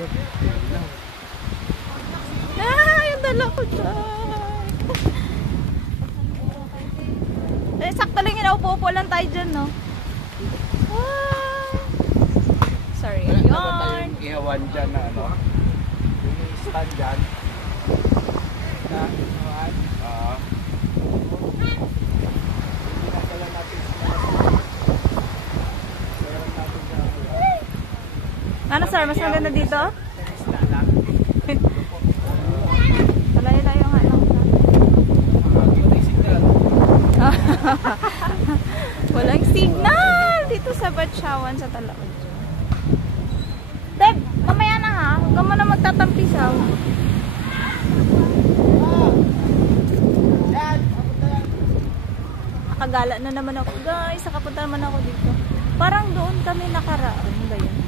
Ah, yung dala ko dyan. Eh, sakto lang yun. Upo-upo lang tayo dyan, no? Ah. Sorry, yun. Yung ihawan dyan na ano. Yung stand dyan. Na ihawan. Pinadala natin Ano, sir? Mas maganda dito? Talayo-layo nga lang. Walang signal dito sa Batyawan sa Talaod. Deb, mamaya na ha. Huwag ka muna magtatampisaw. Nakagala na naman ako. Guys, nakapunta naman ako dito. Parang doon kami nakaraan ba yun?